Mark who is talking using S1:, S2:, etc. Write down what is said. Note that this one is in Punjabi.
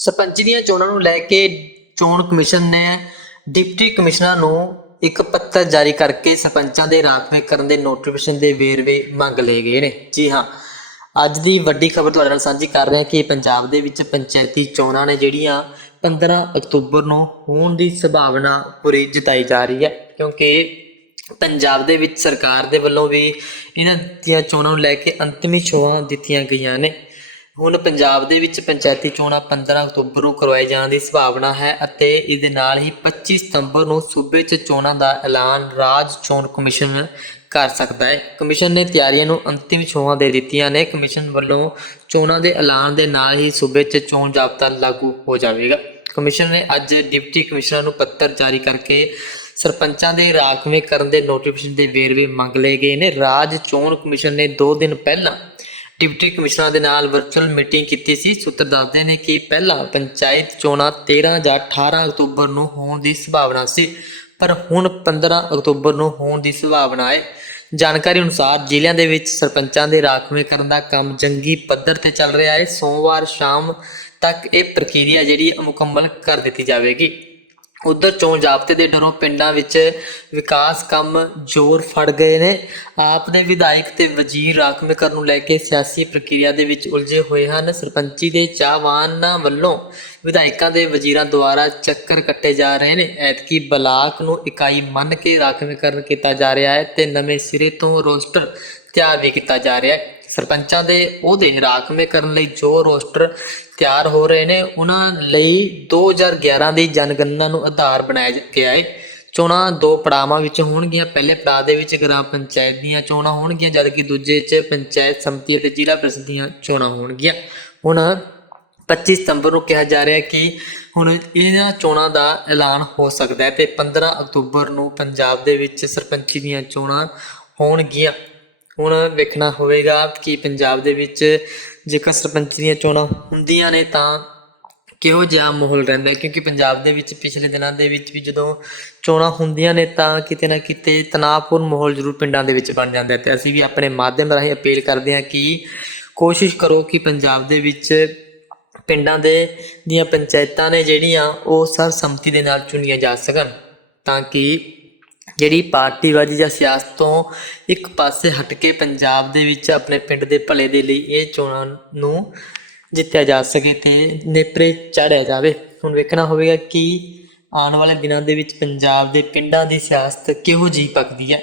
S1: ਸਰਪੰਚ ਦੀਆਂ ਚੋਣਾਂ ਨੂੰ ਲੈ ਕੇ ਚੋਣ ਕਮਿਸ਼ਨ ਨੇ ਡਿਪਟੀ ਕਮਿਸ਼ਨਰ ਨੂੰ ਇੱਕ ਪੱਤਰ ਜਾਰੀ ਕਰਕੇ ਸਰਪੰਚਾਂ ਦੇ ਰਾਖਵੇਂ ਕਰਨ ਦੇ ਨੋਟੀਫਿਕੇਸ਼ਨ ਦੇ ਵੇਰਵੇ ਮੰਗ ਲਏ ਗਏ ਨੇ। ਜੀ ਹਾਂ, ਅੱਜ ਦੀ ਵੱਡੀ ਖਬਰ ਤੁਹਾਡੇ ਨਾਲ ਸਾਂਝੀ ਕਰ ਰਹੇ ਹਾਂ ਕਿ ਪੰਜਾਬ ਦੇ ਵਿੱਚ ਪੰਚਾਇਤੀ ਚੋਣਾਂ ਨੇ ਜਿਹੜੀਆਂ 15 ਅਕਤੂਬਰ ਨੂੰ ਹੋਣ ਦੀ ਸੰਭਾਵਨਾ ਪੂਰੀ ਜਤਾਈ ਜਾ ਰਹੀ ਹੈ, ਕਿਉਂਕਿ ਪੰਜਾਬ ਦੇ ਵਿੱਚ ਸਰਕਾਰ ਦੇ ਵੱਲੋਂ ਵੀ ਇਹਨਾਂ ਦੀਆਂ ਚੋਣਾਂ ਨੂੰ ਲੈ ਕੇ ਅੰਤਮੀ ਛੋਹਾਂ ਦਿੱਤੀਆਂ ਗਈਆਂ ਨੇ। ਹੁਣ ਪੰਜਾਬ ਦੇ ਵਿੱਚ ਪੰਚਾਇਤੀ ਚੋਣਾਂ 15 ਅਕਤੂਬਰ ਨੂੰ ਕਰਵਾਏ ਜਾਣ ਦੀ ਸੰਭਾਵਨਾ ਹੈ ਅਤੇ ਇਸ ਦੇ ਨਾਲ ਹੀ 25 ਸਤੰਬਰ ਨੂੰ ਸੂਬੇ 'ਚ ਚੋਣਾਂ ਦਾ ਐਲਾਨ ਰਾਜ ਚੋਣ ਕਮਿਸ਼ਨ ਕਰ ਸਕਦਾ ਹੈ। ਕਮਿਸ਼ਨ ਨੇ ਤਿਆਰੀਆਂ ਨੂੰ ਅੰਤਿਮ ਛੋਹਾਂ ਦੇ ਦਿੱਤੀਆਂ ਨੇ। ਕਮਿਸ਼ਨ ਵੱਲੋਂ ਚੋਣਾਂ ਦੇ ਐਲਾਨ ਦੇ ਨਾਲ ਹੀ ਸੂਬੇ 'ਚ ਚੋਣ ਜ਼ਾਬਤਾ ਲਾਗੂ ਹੋ ਜਾਵੇਗਾ। ਕਮਿਸ਼ਨ ਨੇ ਅੱਜ ਡਿਪਟੀ ਕਮਿਸ਼ਨਰ ਨੂੰ ਪੱਤਰ ਜਾਰੀ ਕਰਕੇ ਸਰਪੰਚਾਂ ਦੇ ਰਾਖਵੇਂ ਕਰਨ ਦੇ ਨੋਟੀਫਿਕੇਸ਼ਨ ਦੇ ਵੇਰਵੇ ਮੰਗ ਲਏ ਗਏ ਨੇ। ਰਾਜ ਚੋਣ ਕਮਿਸ਼ਨ ਨੇ 2 ਦਿਨ ਪਹਿਲਾਂ ਡਿਪਟੀ ਕਮਿਸ਼ਨਰ ਦੇ ਨਾਲ ਵਰਚੁਅਲ ਮੀਟਿੰਗ ਕੀਤੀ ਸੀ। ਸੂਤਰ ਦੱਸਦੇ ਨੇ ਕਿ ਪਹਿਲਾਂ ਪੰਚਾਇਤ ਚੋਣਾਂ 13 ਜਾਂ 18 ਅਕਤੂਬਰ ਨੂੰ ਹੋਣ ਦੀ ਸੰਭਾਵਨਾ ਸੀ, ਪਰ ਹੁਣ 15 ਅਕਤੂਬਰ ਨੂੰ ਹੋਣ ਦੀ ਸੰਭਾਵਨਾ ਹੈ। ਜਾਣਕਾਰੀ ਅਨੁਸਾਰ ਜ਼ਿਲ੍ਹਿਆਂ ਦੇ ਵਿੱਚ ਸਰਪੰਚਾਂ ਦੇ ਰਾਖਵੇਂ ਕਰਨ ਦਾ ਕੰਮ ਜੰਗੀ ਪੱਧਰ ਤੇ ਚੱਲ ਰਿਹਾ ਹੈ। ਸੋਮਵਾਰ ਸ਼ਾਮ ਤੱਕ ਇਹ ਪ੍ਰਕਿਰਿਆ ਜਿਹੜੀ ਮੁਕੰਮਲ ਕਰ ਦਿੱਤੀ ਜਾਵੇਗੀ। ਉਧਰ ਚੋਣ ਜ਼ਾਬਤੇ ਦੇ ਡਰੋਂ ਪਿੰਡਾਂ ਵਿੱਚ ਵਿਕਾਸ ਕੰਮ ਜ਼ੋਰ ਫੜ ਗਏ ਨੇ। ਆਪ ਦੇ ਵਿਧਾਇਕ ਤੇ ਵਜ਼ੀਰ ਰਾਖਵੇਂਕਰਨ ਨੂੰ ਲੈ ਕੇ ਸਿਆਸੀ ਪ੍ਰਕਿਰਿਆ ਦੇ ਵਿੱਚ ਉਲਝੇ ਹੋਏ ਹਨ। ਸਰਪੰਚੀ ਦੇ ਚਾਹਵਾਨਾਂ ਵੱਲੋਂ ਵਿਧਾਇਕਾਂ ਦੇ ਵਜ਼ੀਰਾਂ ਦੁਆਰਾ ਚੱਕਰ ਕੱਟੇ ਜਾ ਰਹੇ ਨੇ। ਐਤਕੀ ਬਲਾਕ ਨੂੰ ਇਕਾਈ ਮੰਨ ਕੇ ਰਾਖਵੇਂਕਰਨ ਕੀਤਾ ਜਾ ਰਿਹਾ ਹੈ ਤੇ ਨਵੇਂ ਸਿਰੇ ਤੋਂ ਰੋਸਟਰ ਤਿਆਰ ਵੀ ਕੀਤਾ ਜਾ ਰਿਹਾ ਹੈ। ਸਰਪੰਚਾਂ ਦੇ ਉਹਦੇ ਰਾਖਵੇਂ ਕਰਨ ਲਈ ਜੋ ਰੋਸਟਰ ਤਿਆਰ ਹੋ ਰਹੇ ਨੇ, ਉਹਨਾਂ ਲਈ 2011 ਦੀ ਜਨਗਣਨਾ ਨੂੰ ਆਧਾਰ ਬਣਾਇਆ ਗਿਆ ਹੈ ਚੋਣਾਂ ਦੋ ਪੜਾਵਾਂ ਵਿੱਚ ਹੋਣਗੀਆਂ। ਪਹਿਲੇ ਪੜਾਅ ਦੇ ਵਿੱਚ ਗ੍ਰਾਮ ਪੰਚਾਇਤ ਦੀਆਂ ਚੋਣਾਂ ਹੋਣਗੀਆਂ, ਜਦਕਿ ਦੂਜੇ 'ਚ ਪੰਚਾਇਤ ਸਮਿਤੀ ਅਤੇ ਜ਼ਿਲ੍ਹਾ ਪ੍ਰੀਸ਼ਦ ਦੀਆਂ ਚੋਣਾਂ ਹੋਣਗੀਆਂ। ਹੁਣ 25 ਸਤੰਬਰ ਨੂੰ ਕਿਹਾ ਜਾ ਰਿਹਾ ਹੈ ਕਿ ਹੁਣ ਇਹਨਾਂ ਚੋਣਾਂ ਦਾ ਐਲਾਨ ਹੋ ਸਕਦਾ ਹੈ ਤੇ 15 ਅਕਤੂਬਰ ਨੂੰ ਪੰਜਾਬ ਦੇ ਵਿੱਚ ਸਰਪੰਚੀ ਦੀਆਂ ਚੋਣਾਂ ਹੋਣਗੀਆਂ। ਹੁਣ ਵੇਖਣਾ ਹੋਵੇਗਾ ਕਿ ਪੰਜਾਬ ਦੇ ਵਿੱਚ ਜੇਕਰ ਸਰਪੰਚ ਦੀਆਂ ਚੋਣਾਂ ਹੁੰਦੀਆਂ ਨੇ ਤਾਂ ਕਿਹੋ ਜਿਹਾ ਮਾਹੌਲ ਰਹਿੰਦਾ ਕਿਉਂਕਿ ਪੰਜਾਬ ਦੇ ਵਿੱਚ ਪਿਛਲੇ ਦਿਨਾਂ ਦੇ ਵਿੱਚ ਵੀ ਜਦੋਂ ਚੋਣਾਂ ਹੁੰਦੀਆਂ ਨੇ ਤਾਂ ਕਿਤੇ ਨਾ ਕਿਤੇ ਤਣਾਅਪੂਰਨ ਮਾਹੌਲ ਜ਼ਰੂਰ ਪਿੰਡਾਂ ਦੇ ਵਿੱਚ ਬਣ ਜਾਂਦਾ ਹੈ ਤੇ ਅਸੀਂ ਵੀ ਆਪਣੇ ਮਾਧਿਅਮ ਰਾਹੀਂ ਅਪੀਲ ਕਰਦੇ ਹਾਂ ਕਿ ਕੋਸ਼ਿਸ਼ ਕਰੋ ਕਿ ਪੰਜਾਬ ਦੇ ਵਿੱਚ ਪਿੰਡਾਂ ਦੇ ਦੀਆਂ ਪੰਚਾਇਤਾਂ ਨੇ ਜਿਹੜੀਆਂ ਉਹ ਸਰਬਸੰਮਤੀ ਦੇ ਨਾਲ ਚੁਣੀਆਂ ਜਾ ਸਕਣ ਤਾਂ ਕਿ ਜਿਹੜੀ ਪਾਰਟੀਬਾਜ਼ੀ ਜਾਂ ਸਿਆਸਤ ਤੋਂ ਇੱਕ ਪਾਸੇ ਹਟ ਕੇ ਪੰਜਾਬ ਦੇ ਵਿੱਚ ਆਪਣੇ ਪਿੰਡ ਦੇ ਭਲੇ ਦੇ ਲਈ ਇਹ ਚੋਣਾਂ ਨੂੰ ਜਿੱਤਿਆ ਜਾ ਸਕੇ ਤੇ ਨੇਪਰੇ ਚਾੜਿਆ ਜਾਵੇ। ਹੁਣ ਵੇਖਣਾ ਹੋਵੇਗਾ ਕਿ ਆਉਣ ਵਾਲੇ ਦਿਨਾਂ ਦੇ ਵਿੱਚ ਪੰਜਾਬ ਦੇ ਪਿੰਡਾਂ ਦੀ ਸਿਆਸਤ ਕਿਹੋ ਜਿਹੀ ਪੱਕਦੀ ਹੈ।